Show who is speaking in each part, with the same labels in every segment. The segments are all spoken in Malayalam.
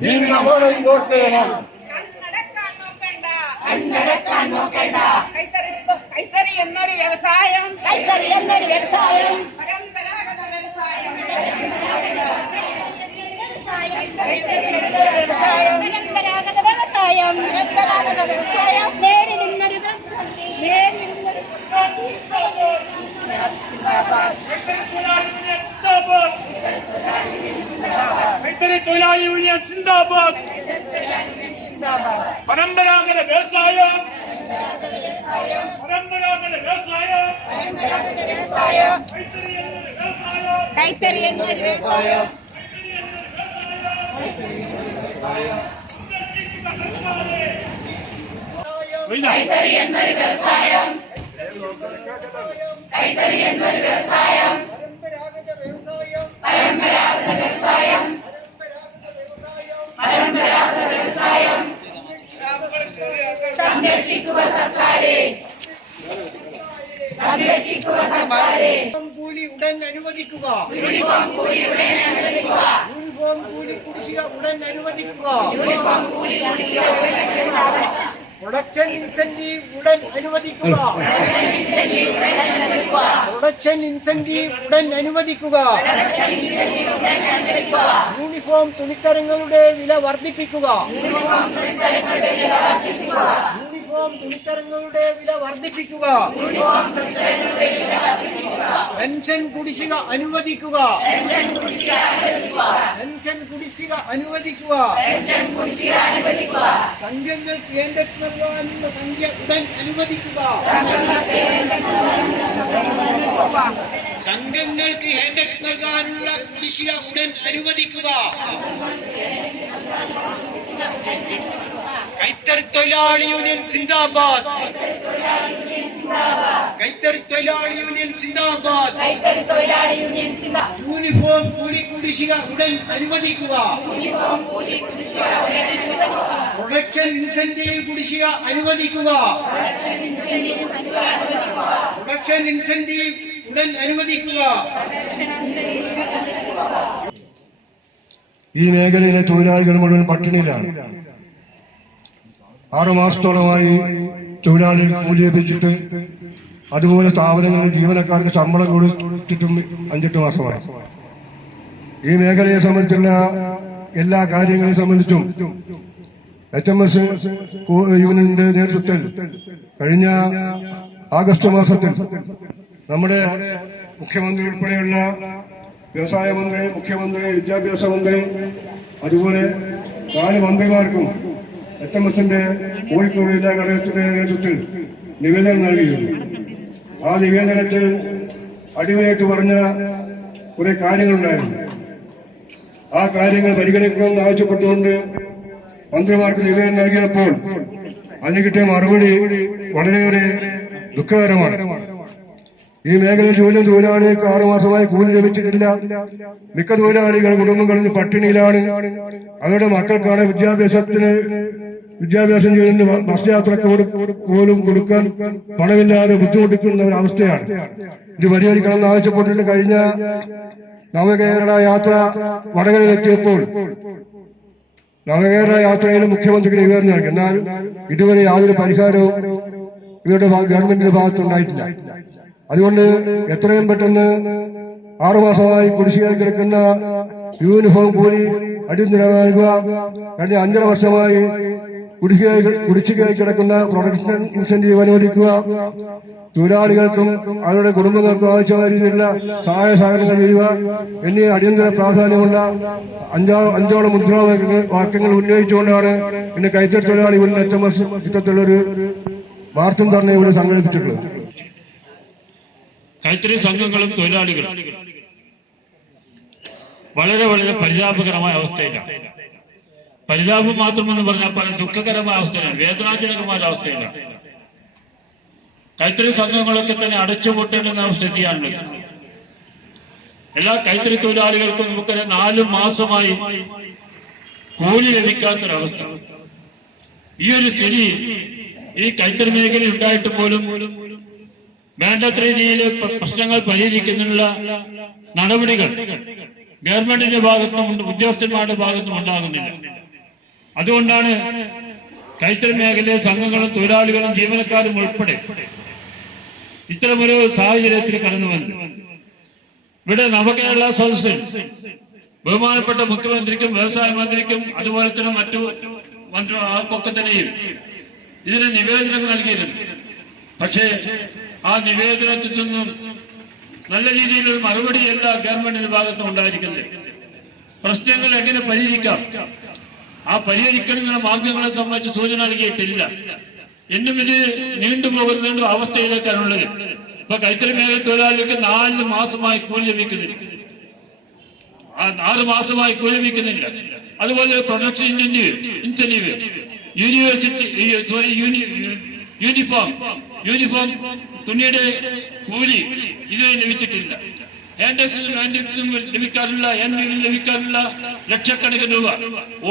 Speaker 1: നിന്നവളെ ഇങ്ങോട്ടേണം
Speaker 2: കണ്ണടക്കാൻ നോക്കണ്ട കൈത്തറി കൈത്തറി എന്നൊരു വ്യവസായം കൈത്തറി എന്നൊരു വ്യവസായം പരമ്പരാഗത വ്യവസായം കൈത്തറി എന്നൊരു വ്യവസായം പരമ്പരാഗത വ്യവസായം പരമ്പരാഗത വ്യവസായം നേരിടുന്നൊരു നേരിടുന്നൊരു
Speaker 1: കൈത്തറി തൊഴിലാളി യൂണിയൻ സിന്ദാബാദ് പരമ്പരാഗത വ്യവസായം പരമ്പരാഗത വ്യവസായം കൈത്തറി എന്നൊരു വ്യവസായം
Speaker 2: കൈത്തറി എന്നൊരു വ്യവസായം
Speaker 1: കൈത്തറി എന്നൊരു വ്യവസായം വ്യവസായം പരമ്പരാഗത വ്യവസായം പരമ്പരാഗത വ്യവസായം
Speaker 2: സംരക്ഷിക്കുക സർക്കാരെ സംരക്ഷിക്കുക സർക്കാരെ
Speaker 3: കൂലി ഉടൻ അനുവദിക്കുക
Speaker 2: യൂണിഫോം കൂലി ഉടനെ അനുവദിക്കുക
Speaker 3: യൂണിഫോം കൂലി കുടിശ്ശിക ഉടൻ അനുവദിക്കുക
Speaker 2: യൂണിഫോം കൂലി കുടിശ്ശിക ഉടനെ അനുവദിക്കുക
Speaker 3: പ്രൊഡക്ഷൻ ഇൻസെന്റീവ് ഉടൻ അനുവദിക്കുക. പ്രൊഡക്ഷൻ ഇൻസെന്റീവ് ഉടൻ അനുവദിക്കുക. യൂണിഫോം തുണിത്തരങ്ങളുടെ വില വർദ്ധിപ്പിക്കുക.
Speaker 2: യൂണിഫോം തുണിത്തരങ്ങളുടെ വില വർദ്ധിപ്പിക്കുക.
Speaker 3: പെൻഷൻ കുടിശ്ശിക അനുവദിക്കുക.
Speaker 2: പെൻഷൻ കുടിശ്ശിക അനുവദിക്കുക.
Speaker 3: സംഘങ്ങൾ കേന്ദ്രത്തിൽ നൽകാനുള്ള സംഖ്യ ഉടൻ അനുവദിക്കുക. സംഘങ്ങൾക്ക് ഹെൻഡെക്സ് നൽകാനുള്ള കുടിശ്ശിക ഉടൻ അനുവദിക്കുക. കൈത്തറി തൊഴിലാളി യൂണിയൻ സിന്ദാബാദ്. കൈത്തറി തൊഴിലാളി യൂണിയൻ സിന്ദാബാദ്.
Speaker 2: കൈത്തറി തൊഴിലാളി യൂണിയൻ സിന്ദാബാദ്
Speaker 3: യൂണിഫോം കൂലി കുടിശ്ശിക ഉടൻ അനുവദിക്കുക
Speaker 2: യൂണിഫോം കൂലി കുടിശ്ശിക ഉടനെ അനുവദിക്കുക.
Speaker 3: പ്രൊഡക്ഷൻ ഇൻസെന്റീവ് കുടിശ്ശിക അനുവദിക്കുക. പ്രൊഡക്ഷൻ ഇൻസെന്റീവ് ഉടൻ അനുവദിക്കുക.
Speaker 4: ഈ മേഖലയിലെ തൊഴിലാളികൾ മുഴുവൻ പട്ടിണിയിലാണ്. ആറു മാസത്തോളമായി തൊഴിലാളികൾ കൂലി ലഭിച്ചിട്ട് അതുപോലെ സ്ഥാപനങ്ങളിൽ ജീവനക്കാർക്ക് ശമ്പളം കൊടുത്തിട്ടും അഞ്ചെട്ട് മാസമായി. ഈ മേഖലയെ സംബന്ധിച്ചുള്ള എല്ലാ കാര്യങ്ങളെ സംബന്ധിച്ചും എച്ച് എം എസ് യൂണിയന്റെ നേതൃത്വത്തിൽ കഴിഞ്ഞ ആഗസ്റ്റ് മാസത്തിൽ നമ്മുടെ മുഖ്യമന്ത്രി ഉൾപ്പെടെയുള്ള വ്യവസായ മന്ത്രി മുഖ്യമന്ത്രി വിദ്യാഭ്യാസ മന്ത്രി അതുപോലെ നാല് മന്ത്രിമാർക്കും എട്ട് എം എസിന്റെ കോഴിക്കോട് ജില്ലാ ഘടകത്തിന്റെ നേതൃത്വത്തിൽ നിവേദനം നൽകിയിരുന്നു. ആ നിവേദനത്തിൽ അടിവരായിട്ട് പറഞ്ഞ കുറെ കാര്യങ്ങളുണ്ടായിരുന്നു. ആ കാര്യങ്ങൾ പരിഗണിക്കണമെന്ന് ആവശ്യപ്പെട്ടുകൊണ്ട് മന്ത്രിമാർക്ക് നിവേദനം നൽകിയപ്പോൾ അതിന് കിട്ടിയ മറുപടി വളരെയേറെ ദുഃഖകരമാണ്. ഈ മേഖലയിൽ ജോലി തൊഴിലാളികൾക്ക് ആറുമാസമായി കൂലി ലഭിച്ചിട്ടില്ല. മിക്ക തൊഴിലാളികൾ കുടുംബങ്ങളിൽ പട്ടിണിയിലാണ്. അവരുടെ മക്കൾക്കാണ് വിദ്യാഭ്യാസത്തിന് വിദ്യാഭ്യാസം ചെയ്യുന്ന ബസ് യാത്രയ്ക്ക് പോലും കൊടുക്കാൻ പണമില്ലാതെ ബുദ്ധിമുട്ടിക്കുന്ന ഒരു അവസ്ഥയാണ്. ഇത് പരിഹരിക്കണം എന്ന് ആവശ്യപ്പെട്ടിട്ട് കഴിഞ്ഞ നവകേരള യാത്ര വടകരയിലെത്തിയപ്പോൾ നവകേരള യാത്രയിൽ മുഖ്യമന്ത്രിക്ക് നിവേദനം നൽകി. എന്നാൽ ഇതുവരെ യാതൊരു പരിഹാരവും ഇവരുടെ ഗവൺമെന്റിന്റെ ഭാഗത്തുണ്ടായിട്ടില്ല അതുകൊണ്ട് എത്രയും പെട്ടെന്ന് ആറുമാസമായി കുടിശ്ശികയായി കിടക്കുന്ന യൂണിഫോം കൂലി അടിയന്തരമായി നൽകുക. കഴിഞ്ഞ അഞ്ചര വർഷമായി കുടിശ്ശികയായി കുടിശ്ശികയായി കിടക്കുന്ന പ്രൊഡക്ഷൻ ഇൻസെന്റീവ് അനുവദിക്കുക. തൊഴിലാളികൾക്കും അവരുടെ കുടുംബങ്ങൾക്കും ആവശ്യമായ രീതിയിലുള്ള സഹായ സഹകരണങ്ങൾ ചെയ്യുക എന്നീ അടിയന്തര പ്രാധാന്യമുള്ള അഞ്ചോ അഞ്ചോളം മുദ്രാവാക്യങ്ങൾ വാക്യങ്ങൾ ഉന്നയിച്ചുകൊണ്ടാണ് ഇന്ന് കൈത്തറി തൊഴിലാളി എം എസ് ഇത്തരത്തിലുള്ളൊരു മാർച്ചും തന്നെ ഇവിടെ സംഘടിപ്പിച്ചിട്ടുള്ളത്.
Speaker 5: കൈത്തറി സംഘങ്ങളും തൊഴിലാളികളും വളരെ വളരെ പരിതാപകരമായ അവസ്ഥയിലാണ്. പരിതാപം മാത്രമെന്ന് പറഞ്ഞാൽ പല ദുഃഖകരമായ അവസ്ഥയിലാണ് വേദനാജനകമായ അവസ്ഥയിലാണ്. കൈത്തറി സംഘങ്ങളൊക്കെ തന്നെ അടച്ചുപൂട്ടേണ്ടുന്ന സ്ഥിതിയാണുള്ളത്. എല്ലാ കൈത്തറി തൊഴിലാളികൾക്കും നമുക്കറിയാം നാല് മാസമായി കൂലി ലഭിക്കാത്തൊരവസ്ഥ. ഈ ഒരു സ്ഥിതി ഈ കൈത്തറി മേഖലയിൽ ഉണ്ടായിട്ട് പോലും വേണ്ടത്ര രീതിയിൽ പ്രശ്നങ്ങൾ പരിഹരിക്കുന്നതിനുള്ള നടപടികൾ ഗവൺമെന്റിന്റെ ഭാഗത്തും ഉദ്യോഗസ്ഥന്മാരുടെ ഭാഗത്തും ഉണ്ടാകുന്നില്ല. അതുകൊണ്ടാണ് കൈത്തറി മേഖലയിലെ സംഘങ്ങളും തൊഴിലാളികളും ജീവനക്കാരും ഉൾപ്പെടെ ഇത്തരമൊരു സാഹചര്യത്തിൽ കടന്നു വന്നു ഇവിടെ നവകേരള സദസ്സിൽ ബഹുമാനപ്പെട്ട മുഖ്യമന്ത്രിക്കും വ്യവസായ മന്ത്രിക്കും അതുപോലെ തന്നെ മറ്റു മന്ത്രി ആർക്കൊക്കെ തന്നെയും ഇതിന് നിവേദനങ്ങൾ നൽകിയിരുന്നു. പക്ഷേ ആ നിവേദനത്തിൽ നിന്നും നല്ല രീതിയിലൊരു മറുപടിയല്ല ഗവൺമെന്റിന്റെ ഭാഗത്ത് ഉണ്ടായിരിക്കുന്നത് പ്രശ്നങ്ങൾ എങ്ങനെ പരിഹരിക്കാം? ആ പരിഹരിക്കണമെന്നുള്ള മാർഗങ്ങളെ സംബന്ധിച്ച് സൂചന നൽകിയിട്ടില്ല. എന്നും ഇത് നീണ്ടുപോകുന്ന അവസ്ഥയിലേക്കാണുള്ളത്. ഇപ്പൊ കൈത്തറി മേഖല തൊഴിലാളികൾക്ക് നാല് മാസമായി കൂലി ലഭിക്കുന്നില്ല. ആറ് മാസമായി കൂലി ലഭിക്കുന്നില്ല. അതുപോലെ production incentive incentive university uniform uniform തുണിയുടെ കൂലി ഇതുവരെ ലഭിച്ചിട്ടില്ല. ഹാൻഡക്സിനും ലഭിക്കാറില്ല എൻഡിനും ലഭിക്കാനുള്ള ലക്ഷക്കണക്കിന് രൂപ.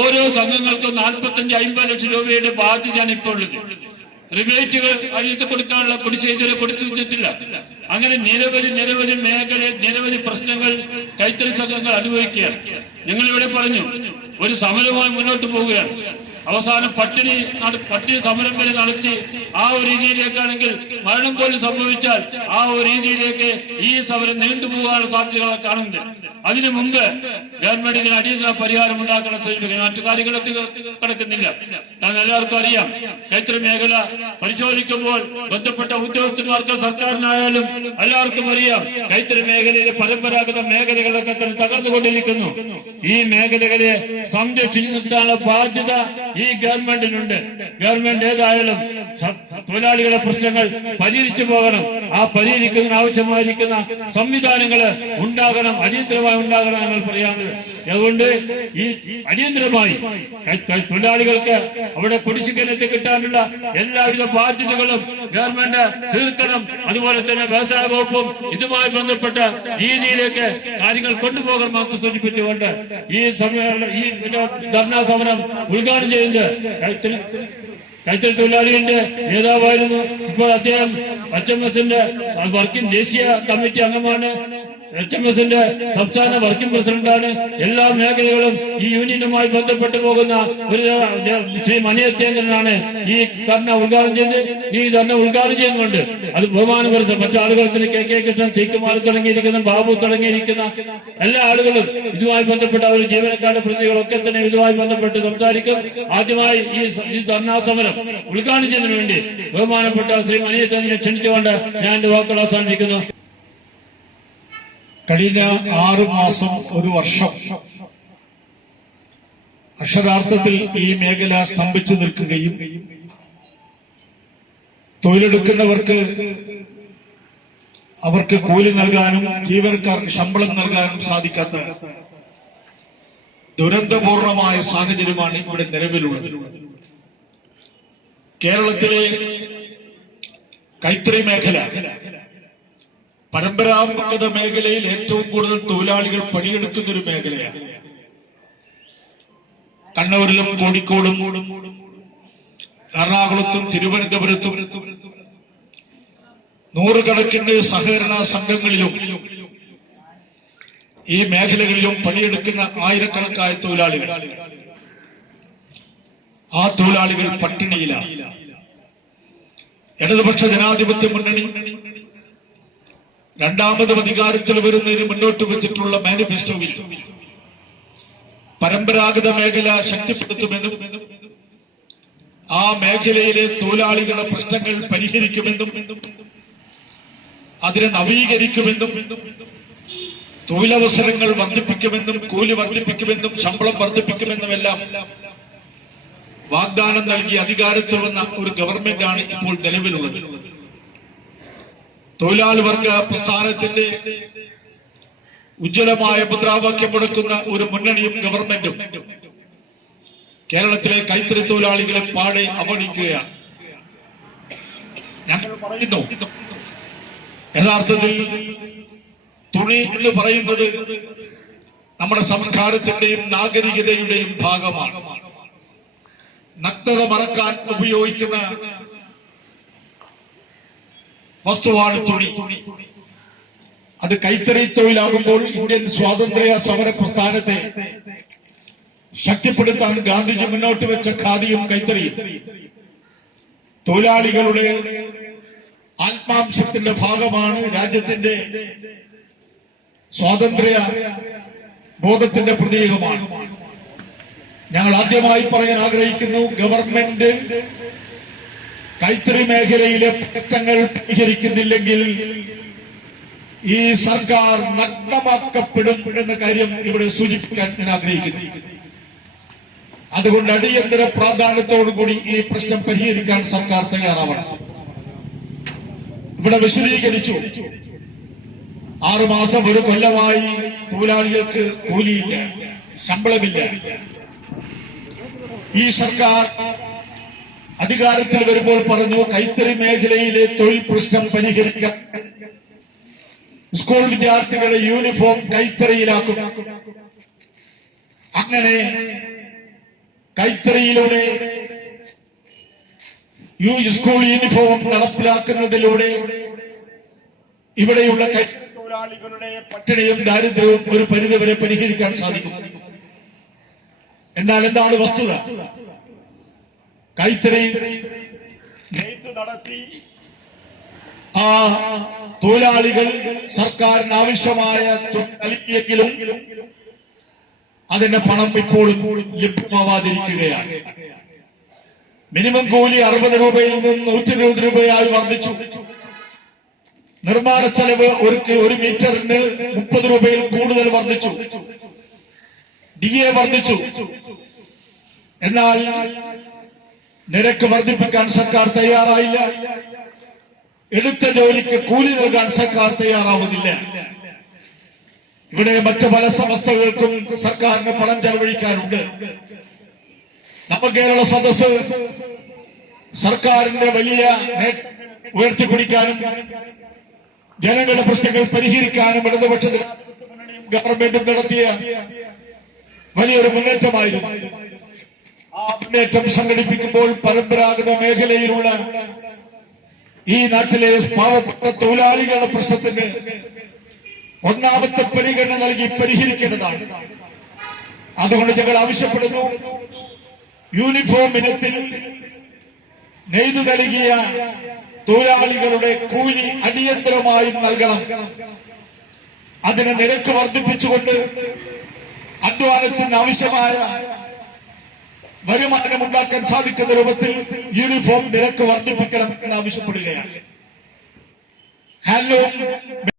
Speaker 5: ഓരോ സംഘങ്ങൾക്കും നാൽപ്പത്തഞ്ച് അമ്പത് ലക്ഷം രൂപയുടെ ബാധ്യതയാണ് ഇപ്പോൾ ഉള്ളത്. റിബേറ്റുകൾ അഴിച്ച് കൊടുക്കാനുള്ള കുടിശ്ശേരി കൊടുത്തിട്ടില്ല അങ്ങനെ നിരവധി നിരവധി മേഖലയിൽ നിരവധി പ്രശ്നങ്ങൾ കൈത്തറി സംഘങ്ങൾ അനുഭവിക്കുകയാണ്. നിങ്ങൾ ഇവിടെ പറഞ്ഞു ഒരു സമരവുമായി മുന്നോട്ട് പോവുകയാണ്. അവസാനം പട്ടിണി പട്ടിണി സമരം വരെ നടത്തി ആ ഒരു രീതിയിലേക്കാണെങ്കിൽ മരണം പോലും സംഭവിച്ചാൽ ആ ഒരു രീതിയിലേക്ക് ഈ സമരം നീണ്ടുപോകാനുള്ള സാധ്യതകളെ കാണുന്നുണ്ട്. അതിനു മുമ്പ് ഗവൺമെന്റ് ഇതിന് അടിയന്തര പരിഹാരം ഉണ്ടാക്കണം സൂചിപ്പിക്കുന്നു. മറ്റു കാര്യങ്ങളൊക്കെ കിടക്കുന്നില്ല. കാരണം എല്ലാവർക്കും അറിയാം കൈത്തറി മേഖല പരിശോധിക്കുമ്പോൾ ബന്ധപ്പെട്ട ഉദ്യോഗസ്ഥന്മാർക്ക് സർക്കാരിനായാലും എല്ലാവർക്കും അറിയാം കൈത്തറി മേഖലയിലെ പരമ്പരാഗത മേഖലകളൊക്കെ തകർന്നുകൊണ്ടിരിക്കുന്നു. ഈ മേഖലകളെ സംരക്ഷിച്ചു നിർത്താനുള്ള ബാധ്യത ഈ ഗവൺമെന്റിനുണ്ട്. ഗവൺമെന്റ് ഏതായാലും തൊഴിലാളികളെ പ്രശ്നങ്ങൾ പരിഹരിച്ചു പോകണം. ആ പരിഹരിക്കുന്നതിന് ആവശ്യമായിരിക്കുന്ന സംവിധാനങ്ങൾ ഉണ്ടാകണം. അടിയന്തരമായി ഉണ്ടാകണം ഞങ്ങൾ പറയാനുള്ളത്. അതുകൊണ്ട് ഈ അടിയന്തരമായി തൊഴിലാളികൾക്ക് അവിടെ കുടിശ്ശിക്കനത്തിൽ കിട്ടാനുള്ള എല്ലാവിധ ബാധ്യതകളും ഗവൺമെന്റ് തീർക്കണം. അതുപോലെ തന്നെ വ്യവസായ വകുപ്പും ഇതുമായി ബന്ധപ്പെട്ട രീതിയിലേക്ക് കാര്യങ്ങൾ കൊണ്ടുപോകണമെന്ന് സൂചിപ്പിച്ചുകൊണ്ട് ഈ സമയം ഈ ധർണാ സമരം ഉദ്ഘാടനം ചെയ്യുന്നത് കൈത്തറി തൊഴിലാളികളുടെ നേതാവായിരുന്നു. ഇപ്പോൾ അദ്ദേഹം എച്ച് വർക്കിംഗ് ദേശീയ കമ്മിറ്റി അംഗമാണ്. എച്ച് എം എസിന്റെ സംസ്ഥാന വർക്കിംഗ് പ്രസിഡന്റാണ്. എല്ലാ മേഖലകളും ഈ യൂണിയനുമായി ബന്ധപ്പെട്ട് പോകുന്ന ഒരു ശ്രീ മനിയച്ചേന്ദ്രനാണ് ഈ ധർണ ഉദ്ഘാടനം ചെയ്ത്. ഈ ധർണ ഉദ്ഘാടനം ചെയ്യുന്നുണ്ട്. അത് ബഹുമാനപരിച്ച മറ്റു ആളുകൾക്ക് കെ കെ കൃഷ്ണൻ ശ്രീകുമാർ തുടങ്ങിയിരിക്കുന്ന ബാബു തുടങ്ങിയിരിക്കുന്ന എല്ലാ ആളുകളും ഇതുമായി ബന്ധപ്പെട്ട അവർ ജീവനക്കാരുടെ പ്രതിനിധികളൊക്കെ തന്നെ ഇതുമായി ബന്ധപ്പെട്ട് സംസാരിക്കും. ആദ്യമായി ഈ ധർണാ സമരം ഉദ്ഘാടനം ചെയ്യുന്നതിന് വേണ്ടി ബഹുമാനപ്പെട്ട ശ്രീ മനിയച്ചേന്ദ്രനെ ക്ഷണിച്ചുകൊണ്ട് ഞാൻ എന്റെ വാക്കുകൾ അവസാനിപ്പിക്കുന്നു.
Speaker 6: കഴിഞ്ഞ ആറ് മാസം ഒരു വർഷം അക്ഷരാർത്ഥത്തിൽ ഈ മേഖല സ്തംഭിച്ചു നിൽക്കുകയും തൊഴിലെടുക്കുന്നവർക്ക് അവർക്ക് കൂലി നൽകാനും ജീവനക്കാർക്ക് ശമ്പളം നൽകാനും സാധിക്കാത്ത ദുരന്തപൂർണമായ സാഹചര്യമാണ് ഇവിടെ നിലവിലുള്ളത്. കേരളത്തിലെ കൈത്തറി മേഖല പരമ്പരാഗത മേഖലയിൽ ഏറ്റവും കൂടുതൽ തൊഴിലാളികൾ പണിയെടുക്കുന്ന ഒരു മേഖലയാണ്. കണ്ണൂരിലും കോഴിക്കോടും എറണാകുളത്തും തിരുവനന്തപുരത്തും നൂറുകണക്കിന് സഹകരണ സംഘങ്ങളിലും ഈ മേഖലകളിലും പണിയെടുക്കുന്ന ആയിരക്കണക്കായ തൊഴിലാളികൾ. ആ തൊഴിലാളികൾ പട്ടിണിയിലാണ്. ഇടതുപക്ഷ ജനാധിപത്യ മുന്നണി രണ്ടാമതും അധികാരത്തിൽ വരുന്നതിന് മുന്നോട്ട് വെച്ചിട്ടുള്ള മാനിഫെസ്റ്റോയിൽ പരമ്പരാഗത മേഖല ശക്തിപ്പെടുത്തുമെന്നും ആ മേഖലയിലെ തൊഴിലാളികളുടെ പ്രശ്നങ്ങൾ പരിഹരിക്കുമെന്നും അതിനെ നവീകരിക്കുമെന്നും തൊഴിലവസരങ്ങൾ വർദ്ധിപ്പിക്കുമെന്നും കൂലി വർദ്ധിപ്പിക്കുമെന്നും ശമ്പളം വർദ്ധിപ്പിക്കുമെന്നുമെല്ലാം വാഗ്ദാനം നൽകി അധികാരത്തിൽ വന്ന ഒരു ഗവൺമെന്റാണ് ഇപ്പോൾ നിലവിലുള്ളത്. തൊഴിലാളി വർഗ പ്രസ്ഥാനത്തിന്റെ ഉജ്ജ്വലമായ മുദ്രാവാക്യം മുടക്കുന്ന ഒരു മുന്നണിയും ഗവൺമെന്റും കേരളത്തിലെ കൈത്തറി തൊഴിലാളികളെ പാടെ അവഗണിക്കുകയാണ്. ഞങ്ങൾ പറയുന്നു യഥാർത്ഥത്തിൽ തുണി എന്ന് പറയുന്നത് നമ്മുടെ സംസ്കാരത്തിന്റെയും നാഗരികതയുടെയും ഭാഗമാണ്. നഗ്നത മറക്കാൻ ഉപയോഗിക്കുന്ന വസ്തുവാണ് തുണി. അത് കൈത്തറി തൊഴിലാകുമ്പോൾ ഇന്ത്യൻ സ്വാതന്ത്ര്യ സമര പ്രസ്ഥാനത്തെ ശക്തിപ്പെടുത്താൻ ഗാന്ധിജി മുന്നോട്ട് വെച്ച ഖാദിയും കൈത്തറിയും. തൊഴിലാളികളുടെ ആത്മാംശത്തിന്റെ ഭാഗമാണ് രാജ്യത്തിന്റെ സ്വാതന്ത്ര്യ ബോധത്തിന്റെ പ്രതീകമാണ്. ഞങ്ങൾ ആദ്യമായി പറയാൻ ആഗ്രഹിക്കുന്നു ഗവൺമെന്റ് കൈത്തറി മേഖലയിലെ പ്രശ്നങ്ങൾ പരിഹരിക്കുന്നില്ലെങ്കിൽ ഈ സർക്കാർ നഗ്നമാക്കപ്പെടും എന്ന കാര്യം ഇവിടെ സൂചിപ്പിക്കാൻ ഞാൻ ആഗ്രഹിക്കുന്നു. അതുകൊണ്ട് അടിയന്തര പ്രാധാന്യത്തോടുകൂടി ഈ പ്രശ്നം പരിഹരിക്കാൻ സർക്കാർ തയ്യാറാവണം. ഇവിടെ വിശദീകരിച്ചു ആറുമാസം ഒരു കൊല്ലമായി തൊഴിലാളികൾക്ക് കൂലിയില്ല ശമ്പളമില്ല. ഈ സർക്കാർ അധികാരത്തിൽ വരുമ്പോൾ പറഞ്ഞു കൈത്തറി മേഖലയിലെ തൊഴിൽ പ്രശ്നം പരിഹരിക്കാം. സ്കൂൾ വിദ്യാർത്ഥികളുടെ യൂണിഫോം കൈത്തറിയിലാക്കും. അങ്ങനെ കൈത്തറിയിലൂടെ സ്കൂൾ യൂണിഫോം നടപ്പിലാക്കുന്നതിലൂടെ ഇവിടെയുള്ള തൊഴിലാളികളുടെ പട്ടിണിയും ദാരിദ്ര്യവും ഒരു പരിധിവരെ പരിഹരിക്കാൻ സാധിക്കും. എന്നാൽ എന്താണ് വസ്തുത? കൈത്തറി നെയ്ത്ത് നടത്തി. ആ തൊഴിലാളികൾ സർക്കാരിന് ആവശ്യമായ നൽകിയെങ്കിലും അതിന്റെ പണം ഇപ്പോഴും ലഭ്യമാവാതിരിക്കുകയാണ്. മിനിമം കൂലി അറുപത് രൂപയിൽ നിന്ന് നൂറ്റി ഇരുപത് രൂപയായി വർദ്ധിച്ചു. നിർമ്മാണ ചെലവ് ഒരു ഒരു മീറ്ററിന് മുപ്പത് രൂപയിൽ കൂടുതൽ വർദ്ധിച്ചു. ഡി എ വർദ്ധിച്ചു. എന്നാൽ നിരക്ക് വർദ്ധിപ്പിക്കാൻ സർക്കാർ തയ്യാറായില്ല. എടുത്ത ജോലിക്ക് കൂലി നൽകാൻ സർക്കാർ തയ്യാറാവുന്നില്ല. ഇവിടെ മറ്റു പല സംസ്ഥകൾക്കും സർക്കാരിന് പണം ചെലവഴിക്കാനുണ്ട്. നമ്മ കേരള സദസ് സർക്കാരിന്റെ വലിയ ഉയർത്തിപ്പിടിക്കാനും ജനങ്ങളുടെ പ്രശ്നങ്ങൾ പരിഹരിക്കാനും ഇടതുപക്ഷ ഗവൺമെന്റും നടത്തിയ വലിയൊരു മുന്നേറ്റമായിരുന്നു. ആ മുന്നേറ്റം സംഘടിപ്പിക്കുമ്പോൾ പരമ്പരാഗത മേഖലയിലുള്ള ഈ നാട്ടിലെ പാവപ്പെട്ട തൊഴിലാളികളുടെ പ്രശ്നത്തിന് ഒന്നാമത്തെ പരിഗണന നൽകി പരിഹരിക്കേണ്ടതാണ്. അതുകൊണ്ട് ഞങ്ങൾ ആവശ്യപ്പെടുന്നു യൂണിഫോം ഇനത്തിൽ നെയ്തു നൽകിയ തൊഴിലാളികളുടെ കൂലി അടിയന്തരമായും നൽകണം. അതിന് നിരക്ക് വർദ്ധിപ്പിച്ചുകൊണ്ട് അധ്വാനത്തിന് ആവശ്യമായ വരുമാനമുണ്ടാക്കാൻ സാധിക്കുന്ന രൂപത്തിൽ യൂണിഫോം നിരക്ക് വർദ്ധിപ്പിക്കണം എന്ന് ആവശ്യപ്പെടുകയാണ്. ഹാൻഡ്ലൂം